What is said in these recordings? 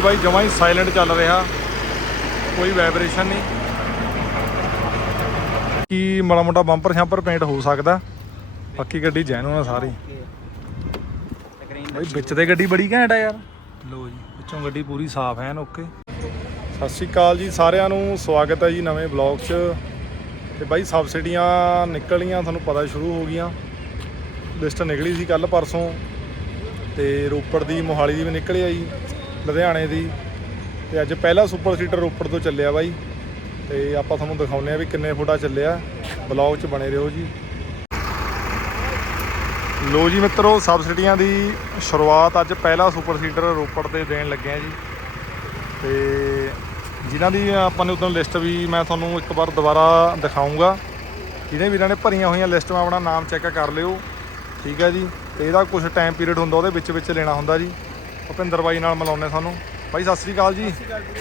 ਜੀ ਬਾਈ, ਜਮਾਂ ਹੀ ਸਾਇਲੈਂਟ ਚੱਲ ਰਿਹਾ। ਕੋਈ ਵਾਈਬ੍ਰੇਸ਼ਨ ਨਹੀਂ। ਕੀ ਮਾੜਾ ਮੋਟਾ ਬੰਪਰ ਸ਼ੰਪਰ ਪੇਂਟ ਹੋ ਸਕਦਾ। ਬਾਕੀ ਗੱਡੀ ਜੈਨੂਨ ਆ ਸਾਰੀ। ਬਾਈ, ਵਿੱਚ ਤੇ ਗੱਡੀ ਬੜੀ ਘੈਂਟ ਆ ਯਾਰ। ਲੋ ਜੀ, ਵਿੱਚੋਂ ਗੱਡੀ ਪੂਰੀ ਸਾਫ਼ ਐਨ ਓਕੇ। ਸਤਿ ਸ਼੍ਰੀ ਅਕਾਲ ਜੀ ਸਾਰਿਆਂ ਨੂੰ, ਸਵਾਗਤ ਹੈ ਜੀ ਨਵੇਂ ਬਲੌਗ 'ਚ। ਤੇ ਬਾਈ, ਸਬਸਿਡੀਆਂ ਨਿਕਲੀਆਂ, ਤੁਹਾਨੂੰ ਪਤਾ ਸ਼ੁਰੂ ਹੋ ਗਈਆਂ। ਲਿਸਟ ਨਿਕਲੀ ਸੀ ਕੱਲ ਪਰਸੋਂ। ਤੇ ਰੋਪੜ ਦੀ ਮੋਹਾਲੀ ਦੀ ਵੀ ਨਿਕਲਿਆ ਜੀ। ਲੁਧਿਆਣੇ ਦੀ। ਤੇ ਅੱਜ ਪਹਿਲਾ ਸੁਪਰ ਸੀਟਰ ਰੋਪੜ ਤੋਂ ਚੱਲਿਆ ਬਾਈ। ਤੇ ਆਪਾਂ ਤੁਹਾਨੂੰ ਦਿਖਾਉਂਦੇ ਆ ਵੀ ਕਿੰਨੇ ਫੁੱਟਾ ਚੱਲਿਆ। ਬਲੌਗ 'ਚ ਬਣੇ ਰਹੋ ਜੀ। ਲੋ ਜੀ ਮਿੱਤਰੋ ਸਬਸਿਡੀਆਂ ਦੀ ਸ਼ੁਰੂਆਤ ਅੱਜ ਪਹਿਲਾ ਸੁਪਰ ਸੀਟਰ ਰੋਪੜ ਤੇ ਦੇਣ ਲੱਗੇ ਆ ਜੀ। ਤੇ ਜਿਨ੍ਹਾਂ ਦੀ ਆਪਾਂ ਨੇ ਉਦੋਂ ਲਿਸਟ ਵੀ ਮੈਂ ਤੁਹਾਨੂੰ ਇੱਕ ਵਾਰ ਦੁਬਾਰਾ ਦਿਖਾਉਂਗਾ ਜਿਹਨੇ ਵੀਰਾਂ ਨੇ ਭਰੀਆਂ ਹੋਈਆਂ ਲਿਸਟ ਮੈਂ ਆਪਣਾ ਨਾਮ ਚੈੱਕ ਕਰ ਲਿਓ। ਠੀਕ ਹੈ ਜੀ। ਤੇ ਇਹਦਾ ਕੁਝ ਟਾਈਮ ਪੀਰੀਅਡ ਹੁੰਦਾ, ਉਹਦੇ ਵਿੱਚ ਵਿੱਚ ਲੈਣਾ ਹੁੰਦਾ ਜੀ। ਭੁਪਿੰਦਰ ਬਾਈ ਨਾਲ ਮਿਲਾਉਂਦੇ ਸਾਨੂੰ ਬਾਈ ਸਤਿ ਸ੍ਰੀ ਅਕਾਲ ਜੀ।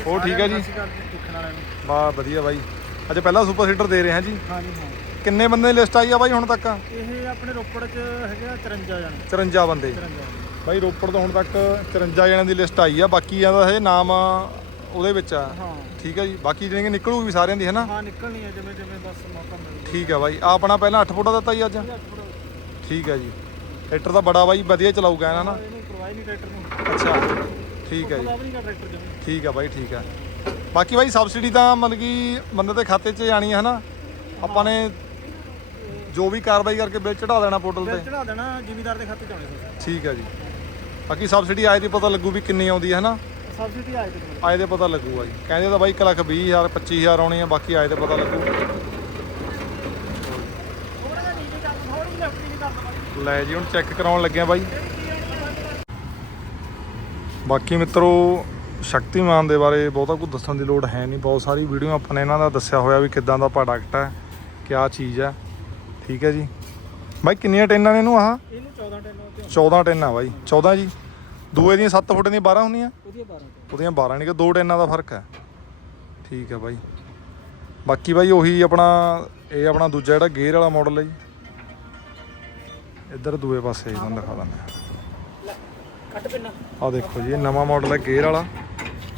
ਹੋਰ ਠੀਕ ਹੈ ਜੀ? ਬਾ ਵਧੀਆ ਬਾਈ। ਅੱਜ ਪਹਿਲਾ ਸੁਪਰ ਸੀਟਰ ਦੇ ਰਹੇ ਹਾਂ ਜੀ। ਹਾਂਜੀ ਹਾਂ। ਕਿੰਨੇ ਬੰਦੇ ਦੀ ਲਿਸਟ ਆਈ ਆ ਬਾਈ ਹੁਣ ਤੱਕ? ਇਹ ਆਪਣੇ ਰੋਪੜ ਚ ਹੈਗੇ ਆ 53 ਜਣੇ। 54 ਬੰਦੇ। 53 ਬਾਈ ਰੋਪੜ ਤੋਂ ਹੁਣ ਤੱਕ 54 ਜਣਿਆਂ ਦੀ ਲਿਸਟ ਆਈ ਆ। ਬਾਕੀ ਦਾ ਇਹ ਨਾਮ ਉਹਦੇ ਵਿੱਚ ਆ। ਹਾਂ। ਠੀਕ ਹੈ ਜੀ। ਬਾਕੀ ਜਿਹੜੇ ਨਿਕਲੂ ਵੀ ਸਾਰਿਆਂ ਦੀ ਹੈ ਨਾ? ਹਾਂ ਨਿਕਲਣੀ ਹੈ ਜਿਵੇਂ ਜਿਵੇਂ ਬਸ ਮੌਕਾ ਮਿਲੇ ਠੀਕ ਹੈ ਬਾਈ। ਆ ਆਪਣਾ ਪਹਿਲਾਂ 8 ਫੁੱਟ ਦਾ ਦਿੱਤਾ ਜੀ ਅੱਜ? ਠੀਕ ਹੈ ਜੀ। ਟਰੈਕਟਰ ਤਾਂ ਬੜਾ ਬਾਈ ਵਧੀਆ ਚਲਾਊਗਾ ਇਹਨਾਂ ਨਾ ਨਹੀਂ ਟਰੈਕਟਰ ਨੂੰ। ਅੱਛਾ ਠੀਕ ਹੈ ਜੀ। ਪਤਾ ਵੀ ਨਹੀਂ ਕਾ ਟਰੈਕਟਰ ਜਿਵੇਂ। ਠੀਕ ਹੈ ਬਾਈ ਠੀਕ ਹੈ। ਬਾਕੀ ਬਾਈ ਸਬਸਿਡੀ ਤਾਂ ਮਤਲਬ ਕਿ ਬੰਦੇ ਦੇ ਖਾਤੇ 'ਚ ਜਾਣੀ ਹੈ ਹਨਾ ਆਪਾਂ ਨੇ ਜੋ ਵੀ ਕਾਰਵਾਈ ਕਰਕੇ ਬਿੱਲ ਚੜਾ ਦੇਣਾ ਪੋਰਟਲ ਤੇ। ਚੜਾ ਦੇਣਾ ਜ਼ਿਮੀਦਾਰ ਦੇ ਖਾਤੇ ਚ ਆਉਣੇ ਸੀ ਠੀਕ ਹੈ ਜੀ। ਬਾਕੀ ਸਬਸਿਡੀ ਆਏ ਦੀ ਪਤਾ ਲੱਗੂ ਵੀ ਕਿੰਨੀ ਆਉਂਦੀ ਹੈ ਹਨਾ ਸਬਸਿਡੀ ਆਏ ਤੇ ਆਏ ਦੇ ਪਤਾ ਲੱਗੂਗਾ ਜੀ। ਕਹਿੰਦੇ ਤਾਂ ਬਾਈ 1 ਲੱਖ 20 ਹਜ਼ਾਰ 25 ਹਜ਼ਾਰ ਆਉਣੀ ਆ ਬਾਕੀ ਆਏ ਦੇ ਪਤਾ ਲੱਗੂ। ਲੈ ਜੀ ਹੁਣ ਚੈੱਕ ਕਰਾਉਣ ਲੱਗਿਆ ਬਾਈ। ਬਾਕੀ ਮਿੱਤਰੋ ਸ਼ਕਤੀਮਾਨ ਦੇ ਬਾਰੇ ਬਹੁਤਾ ਕੁਝ ਦੱਸਣ ਦੀ ਲੋੜ ਹੈ ਨਹੀਂ। ਬਹੁਤ ਸਾਰੀ ਵੀਡੀਓ ਆਪਾਂ ਨੇ ਇਹਨਾਂ ਦਾ ਦੱਸਿਆ ਹੋਇਆ ਵੀ ਕਿੱਦਾਂ ਦਾ ਪ੍ਰੋਡਕਟ ਹੈ ਕਿਆ ਚੀਜ਼ ਹੈ। ਠੀਕ ਹੈ ਜੀ। ਬਾਈ ਕਿੰਨੀਆਂ ਟੈਨਾਂ ਨੇ ਇਹਨੂੰ ਆਹ? ਇਹਨੂੰ 14 ਟੈਨ ਤੇ 14 ਟੈਨਾਂ ਬਾਈ। 14 ਜੀ? ਦੂਏ ਦੀਆਂ 7 ਫੁੱਟ ਦੀਆਂ 12 ਹੁੰਦੀਆਂ? ਉਹਦੀਆਂ 12 ਉਹਦੀਆਂ 12 ਨਹੀਂ ਕਿ ਦੋ ਟੈਨਾਂ ਦਾ ਫ਼ਰਕ ਹੈ। ਠੀਕ ਹੈ ਬਾਈ। ਬਾਕੀ ਬਾਈ ਉਹੀ ਆਪਣਾ ਇਹ ਆਪਣਾ ਦੂਜਾ ਜਿਹੜਾ ਗੇਅਰ ਵਾਲਾ ਮਾਡਲ ਹੈ ਜੀ। ਇੱਧਰ ਦੂਏ ਪਾਸੇ ਤੁਹਾਨੂੰ ਦਿਖਾ ਦਿੰਦੇ ਕੱਟ ਪਿੰਨਾ। ਆ ਦੇਖੋ ਜੀ, ਇਹ ਨਵਾਂ ਮਾਡਲ ਹੈ ਗੇਅਰ ਵਾਲਾ।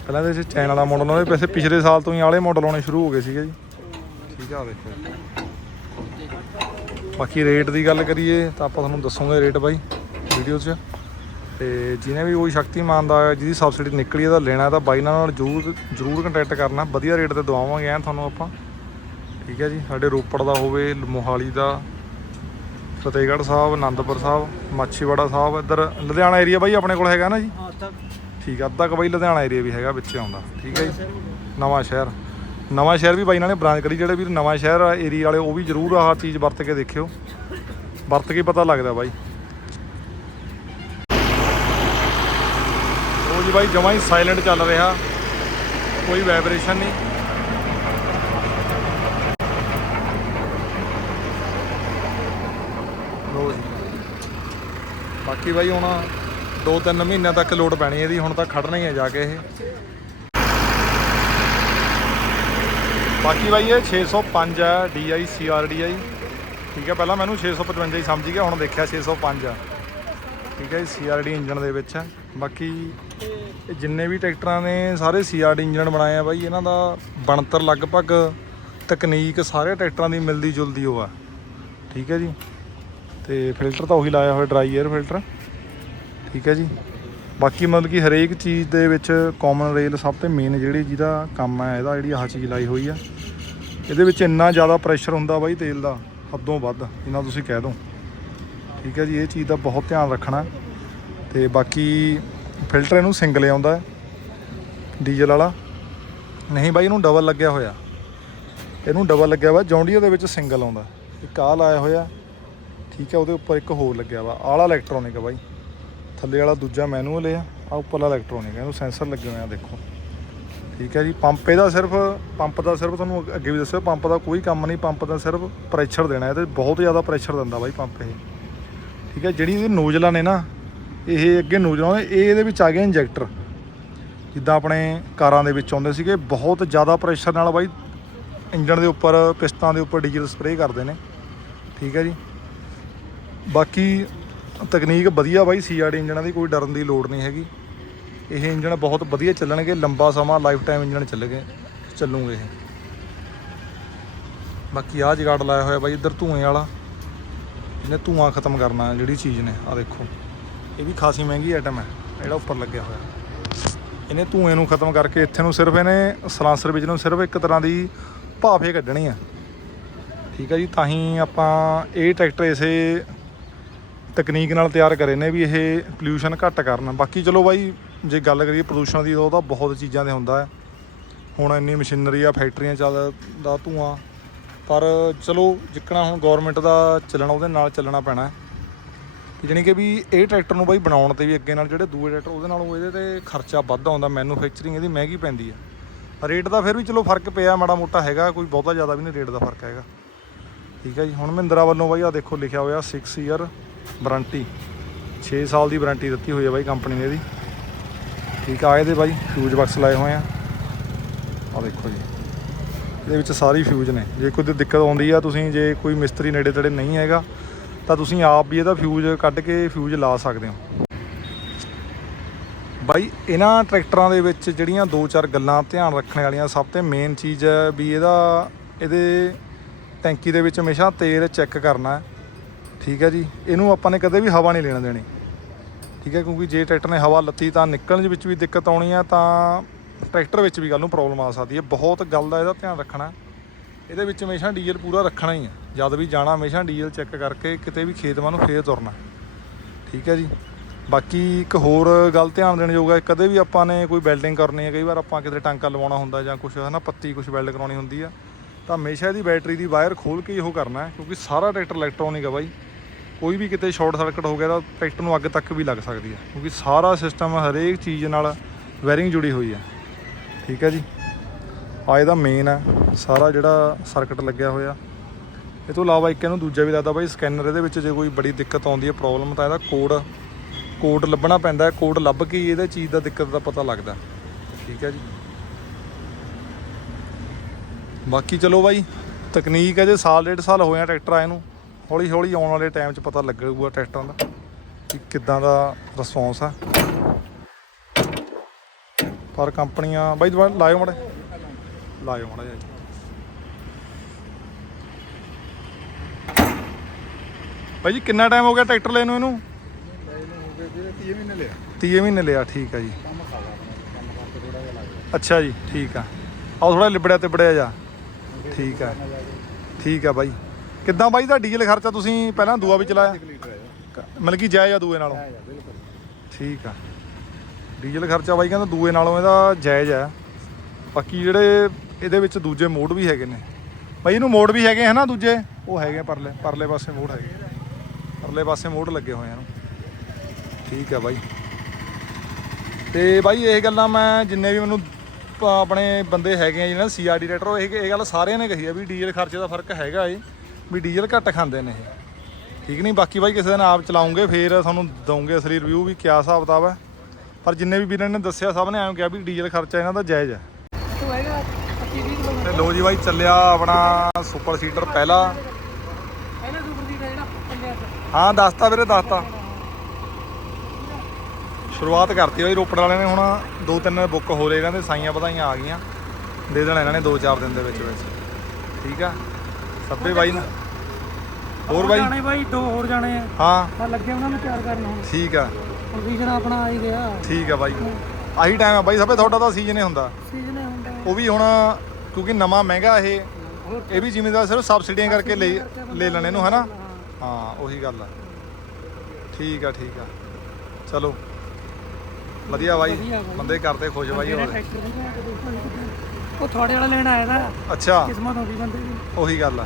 ਪਹਿਲਾਂ ਇਹਦੇ 'ਚ ਚੈਨ ਵਾਲਾ ਮਾਡਲ ਉਹਦੇ ਪੈਸੇ ਪਿਛਲੇ ਸਾਲ ਤੋਂ ਹੀ ਆਲੇ ਮਾਡਲ ਆਉਣੇ ਸ਼ੁਰੂ ਹੋ ਗਏ ਸੀਗੇ ਜੀ। ਠੀਕ ਆ ਦੇਖੋ। ਬਾਕੀ ਰੇਟ ਦੀ ਗੱਲ ਕਰੀਏ ਤਾਂ ਆਪਾਂ ਤੁਹਾਨੂੰ ਦੱਸਾਂਗੇ ਰੇਟ ਬਾਈ ਵੀਡੀਓ 'ਚ। ਤੇ ਜਿਹਨੇ ਵੀ ਕੋਈ ਸ਼ਕਤੀਮਾਨ ਦਾ, ਜਿਹਦੀ ਸਬਸਿਡੀ ਨਿਕਲੀ ਉਹਦਾ ਲੈਣਾ ਤਾਂ ਬਾਈ ਨਾਲ ਜ਼ਰੂਰ ਜ਼ਰੂਰ ਕੰਟੈਕਟ ਕਰਨਾ। ਵਧੀਆ ਰੇਟ ਤੇ ਦਵਾਵਾਂਗੇ ਐਂ ਤੁਹਾਨੂੰ ਆਪਾਂ। ਠੀਕ ਹੈ ਜੀ, ਸਾਡੇ ਰੋਪੜ ਦਾ ਹੋਵੇ, ਮੋਹਾਲੀ ਦਾ ਫਤਿਹਗੜ੍ਹ ਸਾਹਿਬ ਆਨੰਦਪੁਰ ਸਾਹਿਬ ਮਾਛੀਵਾੜਾ ਸਾਹਿਬ ਇੱਧਰ ਲੁਧਿਆਣਾ ਏਰੀਆ ਬਾਈ ਆਪਣੇ ਕੋਲ ਹੈਗਾ ਨਾ ਜੀ? ਠੀਕ ਆ ਅੱਧਾ ਕੁ ਬਾਈ ਲੁਧਿਆਣਾ ਏਰੀਆ ਵੀ ਹੈਗਾ ਵਿੱਚ ਆਉਂਦਾ ਠੀਕ ਹੈ ਜੀ? ਨਵਾਂ ਸ਼ਹਿਰ। ਨਵਾਂ ਸ਼ਹਿਰ ਵੀ ਬਾਈ ਇਹਨਾਂ ਨੇ ਬ੍ਰਾਂਚ ਕਰੀ ਜਿਹੜੇ ਵੀ ਨਵਾਂ ਸ਼ਹਿਰ ਏਰੀਆ ਵਾਲੇ ਉਹ ਵੀ ਜ਼ਰੂਰ ਆਹ ਚੀਜ਼ ਵਰਤ ਕੇ ਦੇਖਿਓ। ਵਰਤ ਕੇ ਪਤਾ ਲੱਗਦਾ ਬਾਈ। ਉਹ ਜੀ ਬਾਈ ਜਮਾਂ ਹੀ ਸਾਇਲੈਂਟ ਚੱਲ ਰਿਹਾ। ਕੋਈ ਵਾਈਬ੍ਰੇਸ਼ਨ ਨਹੀਂ ਲੋ ਜੀ ਬਾਕੀ ਬਾਈ ਹੁਣ 2-3 ਮਹੀਨਿਆਂ ਤੱਕ ਲੋਡ ਪੈਣੀ ਇਹਦੀ, ਹੁਣ ਤਾਂ ਖੜਨਾ ਹੀ ਹੈ ਜਾ ਕੇ ਇਹ। ਬਾਕੀ ਬਾਈ ਇਹ 605 ਹੈ DI CRDI ਠੀਕ ਹੈ ਪਹਿਲਾਂ ਮੈਨੂੰ 655 ਹੀ ਸਮਝ ਗਿਆ, ਹੁਣ ਦੇਖਿਆ 605 ਆ। ਠੀਕ ਹੈ CRD ਇੰਜਨ ਦੇ ਵਿੱਚ। ਹੈ ਬਾਕੀ ਜਿੰਨੇ ਵੀ ਟਰੈਕਟਰਾਂ ਨੇ, ਸਾਰੇ CRD ਇੰਜਨ ਬਣਾਏ ਆ ਬਾਈ, ਇਹਨਾਂ ਦਾ ਬਣਤਰ ਲਗਭਗ ਤਕਨੀਕ ਸਾਰੇ ਟਰੈਕਟਰਾਂ ਦੀ ਮਿਲਦੀ ਜੁਲਦੀ ਉਹ ਆ। ਠੀਕ ਹੈ ਜੀ। ਤੇ ਫਿਲਟਰ ਤਾਂ ਉਹੀ ਲਾਇਆ ਹੋਇਆ ਡਰਾਈ 에ਅਰ ਫਿਲਟਰ ਠੀਕ ਹੈ ਜੀ। ਬਾਕੀ ਮਤਲਬ ਕਿ ਹਰੇਕ ਚੀਜ਼ ਦੇ ਵਿੱਚ ਕਾਮਨ ਰੇਲ ਸਭ ਤੋਂ ਮੇਨ ਜਿਹੜੀ ਜਿਹਦਾ ਕੰਮ ਹੈ, ਇਹਦਾ ਜਿਹੜੀ ਆਹ ਚੀਜ਼ ਲਾਈ ਹੋਈ ਆ। ਇਹਦੇ ਵਿੱਚ ਇੰਨਾ ਜ਼ਿਆਦਾ ਪ੍ਰੈਸ਼ਰ ਹੁੰਦਾ ਬਾਈ ਤੇਲ ਦਾ, ਹੱਦੋਂ ਵੱਧ, ਜਿੰਨਾ ਤੁਸੀਂ ਕਹਿ ਦੋ। ਠੀਕ ਹੈ ਜੀ, ਇਹ ਚੀਜ਼ ਦਾ ਬਹੁਤ ਧਿਆਨ ਰੱਖਣਾ। ਤੇ ਬਾਕੀ ਫਿਲਟਰ ਇਹਨੂੰ ਸਿੰਗਲ ਆਉਂਦਾ ਡੀਜ਼ਲ ਵਾਲਾ। ਨਹੀਂ ਬਾਈ, ਇਹਨੂੰ ਡਬਲ ਲੱਗਿਆ ਹੋਇਆ। ਇਹਨੂੰ ਡਬਲ ਲੱਗਿਆ ਹੋਇਆ ਜੌਂਡੀਆ ਦੇ ਵਿੱਚ ਸਿੰਗਲ ਆਉਂਦਾ। ਇੱਕ ਆ ਲਾਇਆ ਹੋਇਆ। ਠੀਕ ਹੈ, ਉਹਦੇ ਉੱਪਰ ਇੱਕ ਹੋਰ ਲੱਗਿਆ ਵਾ, ਆਲਾ ਇਲੈਕਟ੍ਰੋਨਿਕ ਆ ਬਾਈ। ਥੱਲੇ ਵਾਲਾ ਦੂਜਾ ਮੈਨੂਅਲ ਆ ਆ ਉੱਪਰਲਾ ਇਲੈਕਟ੍ਰੋਨਿਕ ਹੈ ਇਹਨੂੰ ਸੈਂਸਰ ਲੱਗੇ ਹੋਏ ਆ, ਦੇਖੋ। ਠੀਕ ਹੈ ਜੀ ਪੰਪ ਇਹਦਾ ਸਿਰਫ ਪੰਪ ਦਾ ਸਿਰਫ ਤੁਹਾਨੂੰ ਅੱਗੇ ਵੀ ਦੱਸਿਆ ਪੰਪ ਦਾ ਕੋਈ ਕੰਮ ਨਹੀਂ ਪੰਪ ਦਾ ਸਿਰਫ ਪ੍ਰੈਸ਼ਰ ਦੇਣਾ ਇਹਦੇ ਬਹੁਤ ਜ਼ਿਆਦਾ ਪ੍ਰੈਸ਼ਰ ਦਿੰਦਾ ਬਾਈ ਪੰਪ ਇਹ। ਠੀਕ ਹੈ, ਜਿਹੜੀ ਇਹ ਨੋਜ਼ਲਾਂ ਨੇ ਨਾ, ਇਹ ਅੱਗੇ ਨੋਜ਼ਲਾਂ ਨੇ, ਇਹ ਇਹਦੇ ਵਿੱਚ ਆ ਗਿਆ ਇੰਜੈਕਟਰ ਜਿੱਦਾਂ ਆਪਣੇ ਕਾਰਾਂ ਦੇ ਵਿੱਚ ਆਉਂਦੇ ਸੀਗੇ, ਬਹੁਤ ਜ਼ਿਆਦਾ ਪ੍ਰੈਸ਼ਰ ਨਾਲ ਬਾਈ, ਇੰਜਣ ਦੇ ਉੱਪਰ, ਪਿਸਤਾਂ ਦੇ ਉੱਪਰ ਡੀਜ਼ਲ ਸਪਰੇਅ ਕਰਦੇ ਨੇ। ਠੀਕ ਹੈ ਜੀ ਬਾਕੀ ਤਕਨੀਕ ਵਧੀਆ ਬਾਈ ਸੀਆਰਡੀ ਇੰਜਣਾਂ ਦੀ ਕੋਈ ਡਰਨ ਦੀ ਲੋੜ ਨਹੀਂ ਹੈਗੀ। ਇਹ ਇੰਜਣ ਬਹੁਤ ਵਧੀਆ ਚੱਲਣਗੇ, ਲੰਬਾ ਸਮਾਂ ਲਾਈਫ ਟਾਈਮ ਇੰਜਣ ਚੱਲਣਗੇ ਚੱਲੂਗੇ ਇਹ। ਬਾਕੀ ਆਹ ਜਗਾੜ ਲਾਇਆ ਹੋਇਆ ਬਾਈ, ਇੱਧਰ ਧੂਏ ਵਾਲਾ। ਇਹਨੇ ਧੂਆਂ ਖਤਮ ਕਰਨਾ ਜਿਹੜੀ ਚੀਜ਼ ਨੇ ਆ ਦੇਖੋ। ਇਹ ਵੀ ਖਾਸੀ ਮਹਿੰਗੀ ਆਈਟਮ ਹੈ, ਜਿਹੜਾ ਉੱਪਰ ਲੱਗਿਆ ਹੋਇਆ। ਇਹਨੇ ਧੂਏ ਨੂੰ ਖਤਮ ਕਰਕੇ ਇੱਥੇ ਨੂੰ ਸਿਰਫ ਇਹਨੇ ਸਲਾਂਸਰ ਵਿੱਚ ਨੂੰ ਸਿਰਫ ਇੱਕ ਤਰ੍ਹਾਂ ਦੀ ਭਾਫੇ ਕੱਢਣੀ ਆ ਠੀਕ ਹੈ ਜੀ, ਤਾਂ ਹੀ ਆਪਾਂ ਇਹ ਟਰੈਕਟਰ ਇਸੇ ਤਕਨੀਕ ਨਾਲ ਤਿਆਰ ਕਰੇ ਨੇ ਵੀ ਇਹ ਪੋਲਿਊਸ਼ਨ ਘੱਟ ਕਰਨ। ਬਾਕੀ ਚਲੋ ਬਾਈ, ਜੇ ਗੱਲ ਕਰੀਏ ਪ੍ਰਦੂਸ਼ਣ ਦੀ, ਤਾਂ ਉਹਦਾ ਬਹੁਤ ਚੀਜ਼ਾਂ ਤੇ ਹੁੰਦਾ ਹੈ। ਹੁਣ ਇੰਨੀ ਮਸ਼ੀਨਰੀ ਆ, ਫੈਕਟਰੀਆਂ ਚੱਲਦਾ ਧੂਆਂ। ਪਰ ਚਲੋ, ਜਿੱਕਣਾ ਹੁਣ ਗਵਰਨਮੈਂਟ ਦਾ ਚੱਲਣਾ, ਉਹਦੇ ਨਾਲ ਚੱਲਣਾ ਪੈਣਾ ਹੈ। ਜਾਣੀ ਕਿ ਵੀ ਇਹ ਟਰੈਕਟਰ ਨੂੰ ਬਾਈ ਬਣਾਉਣ ਤੇ ਵੀ ਅੱਗੇ ਨਾਲ ਜਿਹੜੇ ਦੂਏ ਟਰੈਕਟਰ, ਉਹਦੇ ਨਾਲੋਂ ਇਹਦੇ ਤੇ ਖਰਚਾ ਵੱਧ ਆਉਂਦਾ ਮੈਨੂਫੈਕਚਰਿੰਗ ਇਹਦੀ ਮਹਿੰਗੀ ਪੈਂਦੀ ਆ ਰੇਟ ਦਾ ਫਿਰ ਵੀ ਚਲੋ ਫ਼ਰਕ ਪਿਆ, ਮਾੜਾ ਮੋਟਾ ਹੈਗਾ, ਕੋਈ ਬਹੁਤਾ ਜ਼ਿਆਦਾ ਵੀ ਨਹੀਂ ਰੇਟ ਦਾ ਫ਼ਰਕ ਹੈਗਾ। ਠੀਕ ਹੈ ਜੀ, ਹੁਣ ਮਹਿੰਦਰਾ ਵੱਲੋਂ ਬਾਈ ਆ ਦੇਖੋ, ਲਿਖਿਆ ਹੋਇਆ 6 ਈਅਰ ਵਾਰੰਟੀ। 6 ਸਾਲ ਦੀ ਵਾਰੰਟੀ ਦਿੱਤੀ ਹੋਈ ਹੈ ਬਾਈ ਕੰਪਨੀ ਨੇ ਇਹਦੀ। ਠੀਕ ਆ ਇਹਦੇ ਬਾਈ ਫਿਊਜ਼ ਬਾਕਸ ਲਾਏ ਹੋਏ ਆ। ਆ ਦੇਖੋ ਜੀ। ਇਹਦੇ ਵਿੱਚ ਸਾਰੀ ਫਿਊਜ਼ ਨੇ। ਜੇ ਕੋਈ ਦਿੱਕਤ ਆਉਂਦੀ ਆ, ਤੁਸੀਂ ਜੇ ਕੋਈ ਮਿਸਤਰੀ ਨੇੜੇ ਤੇੜੇ ਨਹੀਂ ਹੈਗਾ, ਤਾਂ ਤੁਸੀਂ ਆਪ ਵੀ ਇਹਦਾ ਫਿਊਜ਼ ਕੱਢ ਕੇ ਫਿਊਜ਼ ਲਾ ਸਕਦੇ ਹੋ। ਬਾਈ, ਇਹਨਾਂ ਟਰੈਕਟਰਾਂ ਦੇ ਵਿੱਚ ਜਿਹੜੀਆਂ ਦੋ ਚਾਰ ਗੱਲਾਂ ਧਿਆਨ ਰੱਖਣ ਵਾਲੀਆਂ, ਸਭ ਤੋਂ ਮੇਨ ਚੀਜ਼ ਹੈ ਵੀ ਇਹਦਾ, ਇਹਦੇ ਟੈਂਕੀ ਦੇ ਵਿੱਚ ਹਮੇਸ਼ਾ ਤੇਲ ਚੈੱਕ ਕਰਨਾ ਹੈ। ਠੀਕ ਹੈ ਜੀ। ਇਹਨੂੰ ਆਪਾਂ ਨੇ ਕਦੇ ਵੀ ਹਵਾ ਨਹੀਂ ਲੈਣ ਦੇਣੀ। ਠੀਕ ਹੈ, ਕਿਉਂਕਿ ਜੇ ਟਰੈਕਟਰ ਨੇ ਹਵਾ ਲੱਤੀ ਤਾਂ ਨਿਕਲਣ ਦੇ ਵਿੱਚ ਵੀ ਦਿੱਕਤ ਆਉਣੀ ਆ, ਤਾਂ ਟਰੈਕਟਰ ਵਿੱਚ ਵੀ ਗੱਲ ਨੂੰ ਪ੍ਰੋਬਲਮ ਆ ਸਕਦੀ ਹੈ। ਬਹੁਤ ਗੱਲ ਦਾ ਇਹਦਾ ਧਿਆਨ ਰੱਖਣਾ। ਇਹਦੇ ਵਿੱਚ ਹਮੇਸ਼ਾ ਡੀਜ਼ਲ ਪੂਰਾ ਰੱਖਣਾ ਹੀ ਹੈ ਜਦ ਵੀ ਜਾਣਾ, ਹਮੇਸ਼ਾ ਡੀਜ਼ਲ ਚੈੱਕ ਕਰਕੇ ਕਿਤੇ ਵੀ ਖੇਤ ਨੂੰ ਫੇਰ ਤੁਰਨਾ। ਠੀਕ ਹੈ ਜੀ। ਬਾਕੀ ਇੱਕ ਹੋਰ ਗੱਲ ਧਿਆਨ ਦੇਣ ਯੋਗ ਹੈ ਕਦੇ ਵੀ ਆਪਾਂ ਨੇ ਕੋਈ ਵੈਲਡਿੰਗ ਕਰਨੀ ਹੈ ਕਈ ਵਾਰ ਆਪਾਂ ਕਿਤੇ ਟਾਂਕਾ ਲਵਾਉਣਾ ਹੁੰਦਾ ਜਾਂ ਕੁਝ ਹੈ ਨਾ ਪੱਤੀ ਕੁਝ ਵੈਲਡ ਕਰਾਉਣੀ ਹੁੰਦੀ ਆ, ਤਾਂ ਹਮੇਸ਼ਾ ਇਹਦੀ ਬੈਟਰੀ ਦੀ ਵਾਇਰ ਖੋਲ ਕੇ ਹੀ ਉਹ ਕਰਨਾ, ਕਿਉਂਕਿ ਸਾਰਾ ਟਰੈਕਟਰ ਇਲੈਕਟ੍ਰੋਨਿਕ ਆ ਬਾਈ। ਕੋਈ ਵੀ ਕਿਤੇ ਸ਼ਾਰਟ ਸਰਕਟ ਹੋ ਗਿਆ ਤਾਂ ਟਰੈਕਟਰ ਨੂੰ ਅੱਗ ਤੱਕ ਵੀ ਲੱਗ ਸਕਦੀ ਹੈ, ਕਿਉਂਕਿ ਸਾਰਾ ਸਿਸਟਮ ਹਰੇਕ ਚੀਜ਼ ਨਾਲ ਵਾਇਰਿੰਗ ਜੁੜੀ ਹੋਈ ਹੈ। ਠੀਕ ਹੈ ਜੀ? ਆ ਇਹਦਾ ਮੇਨ ਹੈ। ਸਾਰਾ ਜਿਹੜਾ ਸਰਕਟ ਲੱਗਿਆ ਹੋਇਆ। ਇਹ ਤੋਂ ਇਲਾਵਾ ਇੱਕ ਇਹਨੂੰ ਦੂਜਾ ਵੀ ਲੱਗਦਾ ਬਾਈ ਸਕੈਨਰ ਇਹਦੇ ਵਿੱਚ ਜੇ ਕੋਈ ਬੜੀ ਦਿੱਕਤ ਆਉਂਦੀ ਹੈ ਪ੍ਰੋਬਲਮ ਤਾਂ ਇਹਦਾ ਕੋਡ ਕੋਡ ਲੱਭਣਾ ਪੈਂਦਾ ਹੈ। ਕੋਡ ਲੱਭ ਕੇ ਹੀ ਇਹਦੇ ਚੀਜ਼ ਦਾ ਦਿੱਕਤ ਦਾ ਪਤਾ ਲੱਗਦਾ। ਠੀਕ ਹੈ ਜੀ? ਬਾਕੀ ਚਲੋ ਬਾਈ, ਤਕਨੀਕ ਹੈ ਜੇ ਸਾਲ, ਡੇਢ ਸਾਲ ਹੋਇਆ ਟਰੈਕਟਰ ਆਏ ਨੂੰ। ਹੌਲੀ ਹੌਲੀ ਆਉਣ ਵਾਲੇ ਟਾਈਮ 'ਚ ਪਤਾ ਲੱਗੂਗਾ ਟਰੈਕਟਰਾਂ ਦਾ ਕਿ ਕਿੱਦਾਂ ਦਾ ਰਿਸਪੌਂਸ ਆ। ਪਰ ਕੰਪਨੀਆਂ, ਬਾਈ ਦੁਬਾਰਾ ਲਾਇਓ ਮੜੇ ਲਾਇਓ ਮੜਾ ਜੀ। ਬਾਈ ਜੀ, ਕਿੰਨਾ ਟਾਈਮ ਹੋ ਗਿਆ ਟਰੈਕਟਰ ਲੈਣ ਨੂੰ ਇਹਨੂੰ? 30 ਮਹੀਨੇ ਲਿਆ 30 ਮਹੀਨੇ ਲਿਆ ਠੀਕ ਆ ਜੀ। ਅੱਛਾ ਜੀ, ਠੀਕ ਆ। ਆਹ ਥੋੜਾ ਲਿਬੜਿਆ ਤੇ ਬੜਿਆ ਜਾ। ਠੀਕ ਆ। ਠੀਕ ਆ ਬਾਈ। ਕਿੱਦਾਂ ਬਾਈ ਦਾ ਡੀਜ਼ਲ ਖਰਚਾ ਤੁਸੀਂ ਪਹਿਲਾਂ ਦੂਆ ਵੀ ਚਲਾਇਆ ਮਤਲਬ ਕਿ ਜਾਇਜ਼ ਆ ਦੂਏ ਨਾਲੋਂ? ਠੀਕ ਆ। ਡੀਜ਼ਲ ਖਰਚਾ ਬਾਈ ਕਹਿੰਦਾ ਦੂਏ ਨਾਲੋਂ ਇਹਦਾ ਜਾਇਜ਼ ਆ। ਬਾਕੀ ਜਿਹੜੇ ਇਹਦੇ ਵਿੱਚ ਦੂਜੇ ਮੋਡ ਵੀ ਹੈਗੇ ਨੇ। ਬਾਈ ਇਹਨੂੰ ਮੋਡ ਵੀ ਹੈਗੇ ਹਨਾ ਦੂਜੇ? ਉਹ ਹੈਗੇ ਪਰਲੇ ਪਰਲੇ ਪਾਸੇ ਮੋਡ ਹੈਗੇ। ਪਰਲੇ ਪਾਸੇ ਮੋਡ ਲੱਗੇ ਹੋਏ ਆ ਇਹਨੂੰ। ਠੀਕ ਆ ਬਾਈ। ਤੇ ਬਾਈ ਇਹ ਗੱਲਾਂ ਮੈਂ ਜਿੰਨੇ ਵੀ ਮੈਨੂੰ ਆਪਣੇ ਬੰਦੇ ਹੈਗੇ ਆ ਜਿਹਨਾਂ ਸੀਆਰਡੀ ਟਰੈਕਟਰ ਉਹ ਇਹ ਗੱਲ ਸਾਰਿਆਂ ਨੇ ਕਹੀ ਆ ਵੀ ਡੀਜ਼ਲ ਖਰਚੇ ਦਾ ਫ਼ਰਕ ਹੈਗਾ ਏ। ਵੀ ਡੀਜ਼ਲ ਘੱਟ ਖਾਂਦੇ ਨੇ ਇਹ। ਠੀਕ ਨਹੀਂ, ਬਾਕੀ ਬਾਈ ਕਿਸੇ ਦਿਨ ਆਪ ਚਲਾਉਂਗੇ, ਫੇਰ ਤੁਹਾਨੂੰ ਦਵਾਂਗੇ ਅਸਲੀ ਰਿਵਿਊ ਵੀ ਕਿਆ ਹਿਸਾਬ ਕਿਤਾਬ ਹੈ। ਪਰ ਜਿੰਨੇ ਵੀ ਵੀਰਾਂ ਨੇ ਦੱਸਿਆ, ਸਭ ਨੇ ਐਂ ਕਿਹਾ ਵੀ ਡੀਜ਼ਲ ਖਰਚਾ ਇਹਨਾਂ ਦਾ ਜਾਇਜ਼ ਹੈ। ਤੂੰ ਹੈਗਾ 25 20 ਕਿਲੋ ਤੇ ਲੋ ਜੀ ਬਾਈ, ਚੱਲਿਆ ਆਪਣਾ ਸੁਪਰ ਸੀਟਰ ਪਹਿਲਾ। ਪਹਿਲਾਂ ਹਾਂ, ਦੱਸਤਾ ਵੀਰੇ, ਦੱਸਤਾ। ਸ਼ੁਰੂਆਤ ਕਰਤੀ ਬਾਈ, ਰੋਪੜ ਵਾਲਿਆਂ ਨੇ ਹੁਣ ਦੋ ਤਿੰਨ ਬੁੱਕ ਹੋ ਰਹੇ, ਕਹਿੰਦੇ ਸਾਈਆਂ ਵਧਾਈਆਂ ਆ ਗਈਆਂ। ਦੇ ਦੇਣਾ ਇਹਨਾਂ ਨੇ 2-4 ਦਿਨ ਦੇ ਵਿੱਚ ਵਿੱਚ। ਠੀਕ ਆ? ਸੱਬੇ ਬਾਈ ਨੇ ਹੋਰ ਬਾਈ? ਜਾਣੇ ਬਾਈ ਦੋ ਹੋਰ ਜਾਣੇ ਆ। ਹਾਂ। ਆ ਲੱਗੇ ਉਹਨਾਂ ਨੂੰ ਤਿਆਰ ਕਰਨ ਹੁਣ। ਠੀਕ ਆ। ਪ੍ਰੋਵੀਜ਼ਨ ਆਪਣਾ ਆ ਹੀ ਗਿਆ। ਠੀਕ ਆ ਬਾਈ। ਆਹੀ ਟਾਈਮ ਆ ਬਾਈ ਸਭੇ ਤੁਹਾਡਾ ਤਾਂ ਸੀਜ਼ਨ ਹੀ ਹੁੰਦਾ। ਸੀਜ਼ਨ ਹੁੰਦਾ। ਉਹ ਵੀ ਹੁਣ ਕਿਉਂਕਿ ਨਵਾਂ ਮਹਿੰਗਾ ਇਹ ਇਹ ਵੀ ਜ਼ਿਮੀਦਾਰ ਸਿਰਫ ਸਬਸਿਡੀਆਂ ਕਰਕੇ ਲੈ ਲੈ ਲੈਣੇ ਇਹਨੂੰ ਹਨਾ? ਹਾਂ। ਉਹੀ ਗੱਲ ਆ। ਠੀਕ ਆ ਠੀਕ ਆ। ਚਲੋ। ਵਧੀਆ ਬਾਈ। ਬੰਦੇ ਕਰਦੇ ਖੁਸ਼ ਬਾਈ ਹੋਰ। ਉਹ ਤੁਹਾਡੇ ਵਾਲਾ ਲੈਣ ਆਇਆ ਦਾ ਅੱਛਾ। ਕਿਸਮਤ ਹੁੰਦੀ ਬੰਦੇ ਦੀ। ਉਹੀ ਗੱਲ ਆ।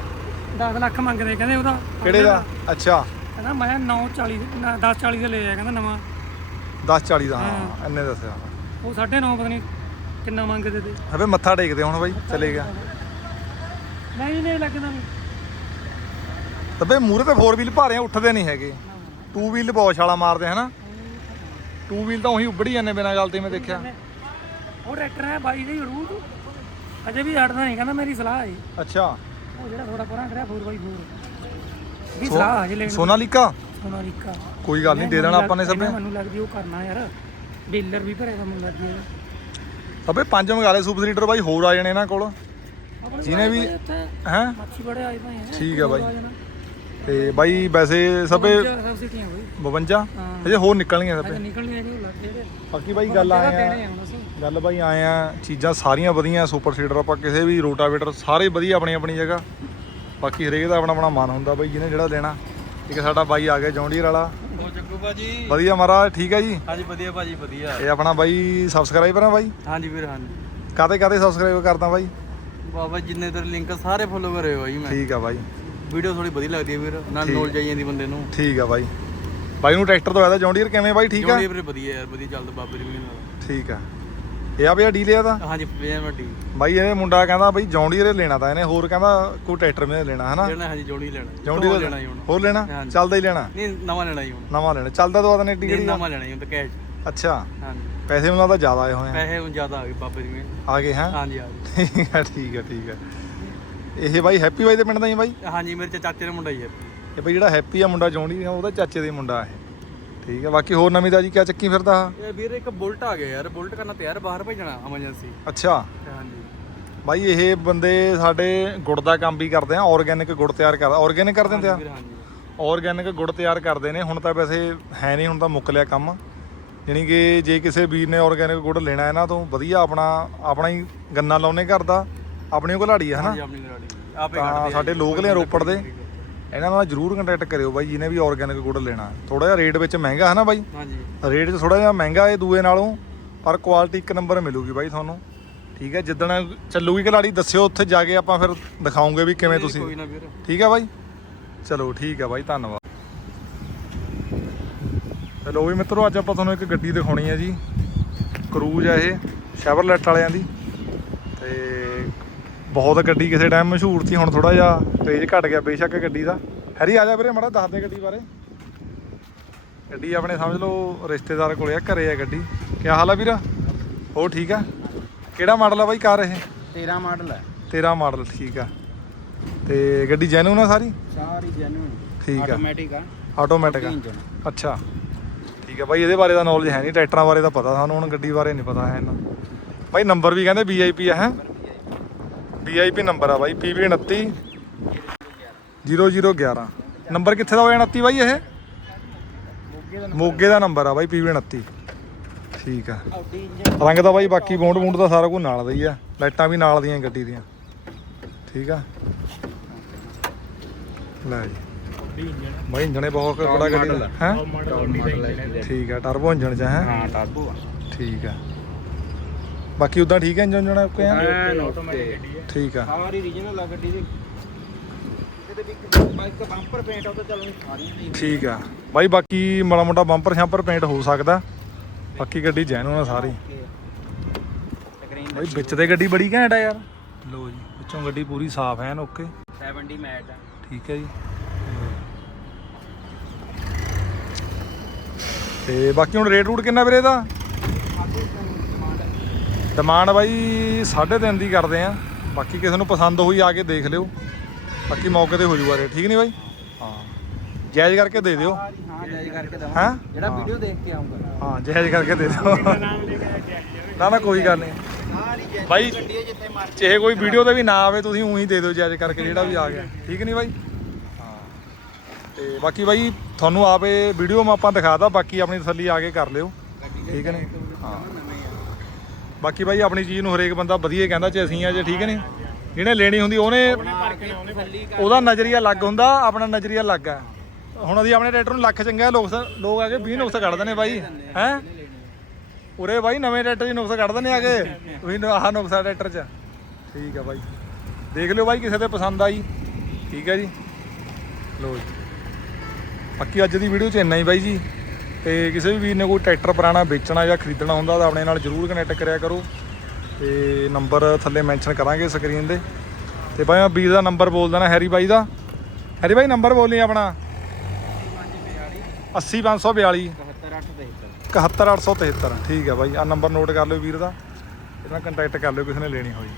10 ਲੱਖ ਮੰਗਦੇ ਕਹਿੰਦੇ ਉਹਦਾ ਕਿਹੜੇ ਦਾ? ਅੱਛਾ। ਕਹਿੰਦਾ ਮੈਂ 940 1040 ਦੇ ਲੈ ਆਇਆ ਕਹਿੰਦਾ ਨਵਾਂ। 1040 ਦਾ ਹਾਂ ਇੰਨੇ ਦੱਸਿਆ। ਉਹ 9.5 ਪਤਾ ਨਹੀਂ ਕਿੰਨਾ ਮੰਗਦੇ ਤੇ। ਹਵੇ ਮੱਥਾ ਟੇਕਦੇ ਹੁਣ ਬਾਈ ਚਲੇ ਗਿਆ। ਨਹੀਂ ਨਹੀਂ ਲੱਗਦਾ ਨਹੀਂ ਤਬੇ ਮੂਰੇ ਤੇ 4 ਵੀਲ ਭਾਰੇ ਆ, ਉੱਠਦੇ ਨਹੀਂ ਹੈਗੇ। 2 ਵੀਲ ਬਹੁਤ ਛਾਲਾ ਮਾਰਦੇ ਹਨਾ? 2 ਵੀਲ ਤਾਂ ਉਹੀ ਉੱਬੜੀ ਜਾਂਦੇ ਬਿਨਾਂ ਗੱਲ ਤੇ ਮੈਂ ਦੇਖਿਆ। ਉਹ ਟਰੈਕਟਰ ਹੈ ਬਾਈ ਦੇ ਰੂਟ ਅਜੇ ਵੀ ਹਟਦਾ ਨਹੀਂ ਕਹਿੰਦਾ ਮੇਰੀ ਸਲਾਹ ਹੈ। ਅੱਛਾ। ਉਹ ਜਿਹੜਾ ਥੋੜਾ ਪਰਾਂ ਕਰਿਆ 4x4 ਵੀ ਸਲਾਹ ਹਜੇ ਲੈਣ ਸੋਨਾਲੀਕਾ? ਸੋਨਾਲੀਕਾ। ਕੋਈ ਗੱਲ ਨਹੀਂ ਦੇ ਦੇਣਾ ਆਪਾਂ ਨੇ ਸਭੇ ਮੈਨੂੰ ਲੱਗਦੀ ਉਹ ਕਰਨਾ ਯਾਰ। ਡੀਲਰ ਵੀ ਭਰੇ ਦਾ ਮੁੰਡਾ ਜੀ ਅਬੇ ਪੰਜ ਮੰਗਾ ਲੈ ਸੁਪਰ ਸੀਡਰ ਬਾਈ ਹੋਰ ਆ ਜਾਣੇ ਇਹਨਾਂ ਕੋਲ। ਜਿਹਨੇ ਵੀ- ਹੈ? ਮੱਛੀ ਬੜੇ ਆਏ ਭਾਈ ਹੈ। ਠੀਕ ਆ ਬਾਈ। ਤੇ ਬਾਈ ਵੈਸੇ ਸਭੇ ਸਬਸਿਡੀਆਂ ਹੋਈ 52 ਹਾਂ। ਅਜੇ ਹੋਰ ਸਭੇ। ਨਿਕਲਣੀਆਂ ਜਿਹੜੇ ਬਾਕੀ ਬਾਈ ਗੱਲ ਆਏ ਆ। ਗੱਲ ਬਾਈ ਆਏ ਆ ਚੀਜ਼ਾਂ ਸਾਰੀਆਂ ਵਧੀਆ ਸੁਪਰ ਸੀਡਰ ਆਪਾਂ ਕਿਸੇ ਵੀ ਰੋਟਾਵੇਟਰ ਸਾਰੇ ਵਧੀਆ ਆਪਣੀ ਆਪਣੀ ਜਗ੍ਹਾ। ਬਾਕੀ ਹਰੇਕ ਦਾ ਆਪਣਾ ਆਪਣਾ ਮਨ ਹੁੰਦਾ ਬਾਈ ਜਿਹਨੇ ਜਿਹੜਾ ਲੈਣਾ। ਇੱਕ ਸਾਡਾ ਬਾਈ ਆ ਗਿਆ ਜੌਂਡੀਅਰ ਵਾਲਾ। ਹੋ ਜੱਗੂ ਭਾਜੀ? ਵਧੀਆ ਮਹਾਰਾਜ ਠੀਕ ਹੈ ਜੀ? ਹਾਂਜੀ ਵਧੀਆ ਭਾਜੀ ਵਧੀਆ। ਇਹ ਆਪਣਾ ਬਾਈ ਸਬਸਕ੍ਰਾਈਬਰ ਆ ਬਾਈ? ਹਾਂਜੀ ਵੀਰ ਹਾਂਜੀ। ਕਾਤੇ ਕਾਤੇ ਸਬਸਕ੍ਰਾਈਬ ਕਰਦਾ ਬਾਈ? ਬਾਬਾ ਜਿੰਨੇ ਤੇਰੇ ਲਿੰਕ ਸਾਰੇ ਫੋਲੋ ਕਰੇ ਹੋ ਜੀ ਮੈਂ। ਠੀਕ ਆ ਬਾਈ। ਵੀਡੀਓ ਥੋੜੀ ਵਧੀਆ ਲੱਗਦੀ ਹੈ ਵੀਰ ਨਾਲ। ਨੌਲੇਜ ਆਈ ਜਾਂਦੀ ਬੰਦੇ ਨੂੰ। ਠੀਕ ਆ ਬਾਈ। ਬਾਈ ਨੂੰ ਟਰੈਕਟਰ ਤੋਂ ਆਇਆ ਜੌਂਡੀਅਰ ਕਿਵੇਂ ਬਾਈ ਠੀਕ ਆ? ਜੋੜੀ ਵੀਰ ਵਧੀਆ ਯਾਰ ਵਧੀਆ ਚੱਲਦਾ ਬਾਬੇ ਦੀ ਮਿਹਰ ਨਾਲ। ਠੀਕ ਆ। ਇਹ ਆ ਵੀ ਡੀਲ ਦਾ ਹਾਂਜੀ ਪੇਜ ਵੱਡੀ। ਬਾਈ ਇਹ ਮੁੰਡਾ ਕਹਿੰਦਾ ਬਾਈ ਜੌਂਡੀਅਰ ਲੈਣਾ ਤਾਂ ਇਹਨੇ ਹੋਰ ਕਹਿੰਦਾ ਕੋਈ ਟਰੈਕਟਰ ਮੇ ਲੈਣਾ ਹਨਾ? ਲੈਣਾ ਹਾਂਜੀ ਜੋੜੀ ਲੈਣਾ ਜੌਂਡੀਅਰ ਲੈਣਾ ਜੀ ਹੁਣ। ਹੋਰ ਲੈਣਾ। ਚੱਲਦਾ ਹੀ ਲੈਣਾ? ਨਹੀਂ ਨਵਾਂ ਲੈਣਾ ਜੀ ਹੁਣ। ਨਵਾਂ ਲੈਣਾ। ਚੱਲਦਾ ਤਾਂ ਉਹਨੇ ਨਹੀਂ ਟਿਕਟ ਨਵਾਂ ਲੈਣਾ ਜੀ ਹੁਣ ਤਾਂ ਕੈਸ਼ ਅੱਛਾ। ਹਾਂਜੀ। ਪੈਸੇ ਮੈਨੂੰ ਲੱਗਦਾ ਜ਼ਿਆਦਾ ਆਏ ਹੋਏ ਆ। ਪੈਸੇ ਹੁਣ ਜ਼ਿਆਦਾ ਆ ਗਏ ਬਾਬੇ ਦੀ ਮਿਹਰ। ਆ ਗਏ ਹਾਂ? ਹਾਂਜੀ ਹਾਂਜੀ ਠੀਕ ਆ ਠੀਕ ਆ ਠੀਕ ਆ। ਇਹ ਬਾਈ ਹੈਪੀ ਬਾਈ ਦੇ ਪਿੰਡ ਦਾ ਹੀ ਬਾਈ? ਹਾਂਜੀ ਮੇਰੇ ਚਾਚੇ ਦਾ ਮੁੰਡਾ ਹੀ ਹੈ। ਇਹ ਬਾਈ ਜਿਹੜਾ ਹੈਪੀ ਆ ਮੁੰਡਾ ਜੌਂਡੀ ਆ ਉਹਦਾ ਚਾਚੇ ਦੇ ਮੁੰਡਾ ਇਹ। ਠੀਕ ਆ ਬਾਕੀ ਹੋਰ ਨਵੀਂ ਤਾਜੀ ਕਿਆ ਚੱਕੀ ਫਿਰਦਾ ਆਹ? ਇਹ ਵੀਰ ਇੱਕ ਬੁਲਟ ਆ ਗਿਆ ਯਾਰ ਬੁਲਟ ਕਰਨਾ ਤਿਆਰ ਬਾਹਰ ਭੇਜਣਾ ਐਮਰਜੈਂਸੀ ਅੱਛਾ। ਹਾਂਜੀ। ਬਾਈ ਇਹ ਬੰਦੇ ਸਾਡੇ ਗੁੜ ਦਾ ਕੰਮ ਵੀ ਕਰਦੇ ਆ ਆਰਗੈਨਿਕ ਗੁੜ ਤਿਆਰ ਕਰ ਆਰਗੈਨਿਕ ਕਰ ਦਿੰਦੇ ਆ? ਵੀਰ ਹਾਂਜੀ। ਆਰਗੈਨਿਕ ਗੁੜ ਤਿਆਰ ਕਰਦੇ ਨੇ ਹੁਣ ਤਾਂ ਵੈਸੇ ਹੈ ਨਹੀਂ ਹੁਣ ਤਾਂ ਮੁੱਕ ਲਿਆ ਕੰਮ। ਯਾਨੀ ਕਿ ਜੇ ਕਿਸੇ ਵੀਰ ਨੇ ਆਰਗੈਨਿਕ ਗੁੜ ਲੈਣਾ ਇਹਨਾਂ ਤੋਂ ਵਧੀਆ ਆਪਣਾ ਆਪਣਾ ਹੀ ਗੰਨਾ ਲਾਉਨੇ ਘਰ ਦਾ ਆਪਣੀ ਉਹ ਘਲਾੜੀ ਆ ਹਨਾ ਹਾਂਜੀ ਆਪਣੀ ਗਾੜੀ ਆਪੇ ਤਾਂ ਕੱਢਦੇ ਆ ਸਾਡੇ ਜੀ। ਲੋਕ ਨੇ ਰੋਪੜ ਦੇ। ਇਹਨਾਂ ਨਾਲ ਜਰੂਰ ਕੰਟੈਕਟ ਕਰਿਓ ਬਾਈ ਜਿਹਨੇ ਵੀ ਆਰਗੈਨਿਕ ਗੁੜ ਲੈਣਾ। ਥੋੜਾ ਜਿਹਾ ਰੇਟ ਵਿੱਚ ਮਹਿੰਗਾ ਹੈ ਨਾ ਬਾਈ? ਹਾਂਜੀ। ਰੇਟ 'ਚ ਥੋੜਾ ਜਿਹਾ ਮਹਿੰਗਾ ਇਹ ਦੂਏ ਨਾਲੋਂ ਪਰ ਕੁਆਲਿਟੀ ਇੱਕ ਨੰਬਰ ਮਿਲੂਗੀ ਬਾਈ ਤੁਹਾਨੂੰ। ਠੀਕ ਹੈ ਜਿੱਦਣ ਚੱਲੂਗੀ ਘਲਾੜੀ ਦੱਸਿਓ ਉੱਥੇ ਜਾ ਕੇ ਆਪਾਂ ਫਿਰ ਦਿਖਾਉਂਗੇ ਵੀ ਕਿਵੇਂ ਤੁਸੀਂ। ਕੋਈ ਨਾ ਵੀਰ। ਠੀਕ ਹੈ ਬਾਈ? ਚਲੋ ਠੀਕ ਹੈ ਬਾਈ ਧੰਨਵਾਦ। ਚਲੋ ਵੀ ਮਿੱਤਰੋ ਅੱਜ ਆਪਾਂ ਤੁਹਾਨੂੰ ਇੱਕ ਗੱਡੀ ਦਿਖਾਉਣੀ ਹੈ ਜੀ। ਕਰੂਜ਼ ਹੈ ਇਹ ਸ਼ੈਵਰਲੈਟ ਵਾਲਿਆਂ ਦੀ। ਤੇ ਬਹੁਤ ਗੱਡੀ ਕਿਸੇ ਟਾਈਮ ਮਸ਼ਹੂਰ ਸੀ ਹੁਣ ਥੋੜਾ ਜਿਹਾ ਤੇਜ਼ ਘਟ ਗਿਆ ਬੇਸ਼ੱਕ ਗੱਡੀ ਦਾ। ਹੈਰੀ ਆ ਜਾ ਵੀਰੇ ਮੜਾ ਦੱਸ ਦੇ ਗੱਡੀ ਬਾਰੇ। ਗੱਡੀ ਆਪਣੇ ਸਮਝ ਲਓ ਰਿਸ਼ਤੇਦਾਰ ਕੋਲੇ ਆ ਘਰੇ ਆ ਗੱਡੀ। ਕੀ ਹਾਲ ਆ ਵੀਰਾ? ਹੋ ਠੀਕ ਆ? ਕਿਹੜਾ ਮਾਡਲ ਆ ਬਾਈ ਕਾਰ ਇਹ? 13 ਮਾਡਲ ਹੈ ਤੇਰਾ ਮਾਡਲ ਠੀਕ ਆ। ਤੇ ਗੱਡੀ ਜੈਨੂਨ ਆ ਸਾਰੀ? ਸਾਰੀ ਜੈਨੂਨ ਠੀਕ ਆ। ਆਟੋਮੈਟਿਕ ਆ। ਆਟੋਮੈਟਿਕ ਆ। ਅੱਛਾ। ਠੀਕ ਹੈ ਬਾਈ ਇਹਦੇ ਬਾਰੇ ਦਾ ਨੌਲੇਜ ਹੈ ਨਹੀਂ ਟਰੈਕਟਰਾਂ ਬਾਰੇ ਤਾਂ ਪਤਾ ਸਾਨੂੰ ਹੁਣ ਗੱਡੀ ਬਾਰੇ ਨਹੀਂ ਪਤਾ ਹੈ ਇਹਨਾਂ ਬਾਈ ਨੰਬਰ ਵੀ ਕਹਿੰਦੇ ਵੀਆਈਪੀ ਆ ਹੈ? ਵੀਆਈਪੀ ਨੰਬਰ ਆ ਬਾਈ PB29 0011 ਨੰਬਰ ਕਿੱਥੇ ਦਾ ਹੋਇਆ 29 ਬਾਈ ਇਹ? ਮੋਗੇ ਦਾ ਨੰਬਰ ਆ ਬਾਈ PB29 ਠੀਕ ਆ। ਰੰਗ ਦਾ ਬਾਈ ਬਾਕੀ ਬੌਂਡ ਬੂੰਡ ਦਾ ਸਾਰਾ ਕੁਝ ਨਾਲ ਦਾ ਹੀ ਆ। ਲਾਈਟਾਂ ਵੀ ਨਾਲ ਦੀਆਂ ਗੱਡੀ ਦੀਆਂ। ਠੀਕ ਆ। ਲੈ ਜੀ। ਬਾਈ ਇੰਜਣੇ ਬਹੁਤ ਬੜਾ ਗੱਡੀ ਦਾ ਹੈ? ਠੀਕ ਆ ਟਰਬੋ ਇੰਜਣ ਚ ਹੈ? ਹਾਂ ਆ। ਠੀਕ ਆ। ਬਾਕੀ ਉਦਾਂ ਠੀਕ ਹੈ ਇੰਜਨ ਜਣਾ ਓਕੇ ਆ। ਆਟੋਮੈਟਿਕ ਠੀਕ ਆ। ਸਾਰੀ ਰੀਜਨਲ ਆ ਗੱਡੀ ਦੀ। ਇਹਦੇ ਵੀ ਬੰਪਰ ਪੇਂਟ ਉਹ ਤਾਂ ਚੱਲਣੀ ਸਾਰੀਆਂ ਨਹੀਂ। ਠੀਕ ਆ। ਬਾਈ ਬਾਕੀ ਮਾੜਾ ਮੋਟਾ ਬੰਪਰ ਸ਼ੰਪਰ ਪੇਂਟ ਹੋ ਸਕਦਾ। ਬਾਕੀ ਗੱਡੀ ਜੈਨੂਨ ਆ ਸਾਰੀ। ਬਾਈ ਵਿੱਚ ਤੇ ਗੱਡੀ ਬੜੀ ਘੈਂਟ ਆ ਯਾਰ। ਲੋ ਜੀ ਵਿੱਚੋਂ ਗੱਡੀ ਪੂਰੀ ਸਾਫ਼ ਐਨ ਓਕੇ। 70 ਮੈਟ ਆ। ਠੀਕ ਹੈ ਜੀ। ਤੇ ਬਾਕੀ ਹੁਣ ਰੇਟ ਰੂਟ ਕਿੰਨਾ ਵੀਰੇ ਇਹਦਾ? ਡਿਮਾਂਡ ਬਾਈ 3.5 ਦੀ ਕਰਦੇ ਆ। ਬਾਕੀ ਕਿਸੇ ਨੂੰ ਪਸੰਦ ਹੋਈ ਆ ਕੇ ਦੇਖ ਲਿਓ। ਬਾਕੀ ਮੌਕੇ ਤੇ ਹੋ ਜੂਗਾ ਰੇਟ ਠੀਕ ਨਹੀਂ ਬਾਈ? ਹਾਂ। ਜਾਇਜ਼ ਕਰਕੇ ਦੇ ਦਿਓ। ਹਾਂ? ਜਾਇਜ਼ ਕਰਕੇ ਦਵਾਂ ਹੈਂ ਜਿਹੜਾ ਵੀਡੀਓ ਦੇਖ ਕੇ ਆਉਂਗਾ ਹਾਂ ਜਾਇਜ਼ ਕਰਕੇ ਦੇ ਦਿਓ। ਨਾ ਨਾ ਕੋਈ ਗੱਲ ਨਹੀਂ। ਬਾਈ ਚਾਹੇ ਕੋਈ ਵੀਡੀਓ ਤੇ ਵੀ ਨਾ ਆਵੇ ਤੁਸੀਂ ਉਹੀ ਦੇ ਦਿਓ ਜਾਇਜ਼ ਕਰਕੇ ਜਿਹੜਾ ਵੀ ਆ ਗਿਆ। ਠੀਕ ਨਹੀਂ ਬਾਈ? ਹਾਂ। ਤੇ ਬਾਕੀ ਬਾਈ ਤੁਹਾਨੂੰ ਆਪੇ ਵੀਡੀਓ ਮੈਂ ਆਪਾਂ ਦਿਖਾਤਾ ਬਾਕੀ ਆਪਣੀ ਤਸੱਲੀ ਆ ਕੇ ਕਰ ਲਿਓ। ਠੀਕ ਹੈ ਨੀ? ਹਾਂ। ਬਾਕੀ ਬਾਈ ਆਪਣੀ ਚੀਜ਼ ਨੂੰ ਹਰੇਕ ਬੰਦਾ ਵਧੀਆ ਕਹਿੰਦਾ ਜੇ ਅਸੀਂ ਆ ਜੇ ਠੀਕ ਹੈ ਨੀ ਜਿਹਨੇ ਲੈਣੀ ਹੁੰਦੀ ਉਹਨੇ ਉਹਦਾ ਨਜ਼ਰੀਆ ਅਲੱਗ ਹੁੰਦਾ, ਆਪਣਾ ਨਜ਼ਰੀਆ ਅਲੱਗ ਹੈ। ਹੁਣ ਅਸੀਂ ਆਪਣੇ ਟਰੈਕਟਰ ਨੂੰ ਲੱਖ ਚੰਗਾ ਲੋਕ ਲੋਕ ਆ ਕੇ 20 ਨੁਕਸ ਕੱਢਦੇ ਨੇ ਬਾਈ, ਹੈ? ਉਰੇ ਬਾਈ ਨਵੇਂ ਟਰੈਕਟਰ ਦੀ ਨੁਕਸ ਕੱਢਦੇ ਨੇ ਆ ਕੇ ਤੁਸੀਂ ਆਹ ਨੁਕਸਾ ਟਰੈਕਟਰ 'ਚ। ਠੀਕ ਆ ਬਾਈ। ਦੇਖ ਲਿਓ ਬਾਈ ਕਿਸੇ ਤੇ ਪਸੰਦ ਆਈ। ਠੀਕ ਹੈ ਜੀ। ਲੋ ਜੀ। ਬਾਕੀ ਅੱਜ ਦੀ ਵੀਡੀਓ 'ਚ ਇੰਨਾ ਹੀ ਬਾਈ ਜੀ। ਤੇ ਕਿਸੇ ਵੀ ਵੀਰ ਨੇ ਕੋਈ ਟਰੈਕਟਰ ਪੁਰਾਣਾ ਵੇਚਣਾ ਜਾਂ ਖਰੀਦਣਾ ਹੁੰਦਾ ਤਾਂ ਆਪਣੇ ਨਾਲ ਜਰੂਰ ਕਨੈਕਟ ਕਰਿਆ ਕਰੋ। ਤੇ ਨੰਬਰ ਥੱਲੇ ਮੈਂਸ਼ਨ ਕਰਾਂਗੇ ਸਕਰੀਨ ਦੇ ਤੇ ਬਾਈ ਮੈਂ ਵੀਰ ਦਾ ਨੰਬਰ ਬੋਲ ਦੇਣਾ, ਹੈਰੀ ਬਾਈ ਦਾ। ਹੈਰੀ ਬਾਈ, ਨੰਬਰ ਬੋਲੀ ਆਪਣਾ। 80542 71873 71873 ਠੀਕ ਹੈ ਬਾਈ ਆ ਨੰਬਰ ਨੋਟ ਕਰ ਲਿਓ ਵੀਰ ਦਾ। ਇਹਨਾਂ ਨਾਲ ਕੰਟੈਕਟ ਕਰ ਲਿਓ ਕਿਸੇ ਨੇ ਲੈਣੀ ਹੋਈ।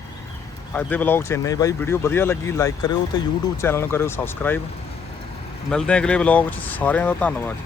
ਅੱਜ ਦੇ ਵਲੌਗ 'ਚ ਇੰਨਾ ਹੀ ਬਾਈ। ਵੀਡੀਓ ਵਧੀਆ ਲੱਗੀ ਲਾਈਕ ਕਰਿਓ ਤੇ YouTube ਚੈਨਲ ਨੂੰ ਕਰਿਓ ਸਬਸਕ੍ਰਾਈਬ ਮਿਲਦੇ ਹਾਂ ਅਗਲੇ ਵਲੌਗ 'ਚ। ਸਾਰਿਆਂ ਦਾ ਧੰਨਵਾਦ।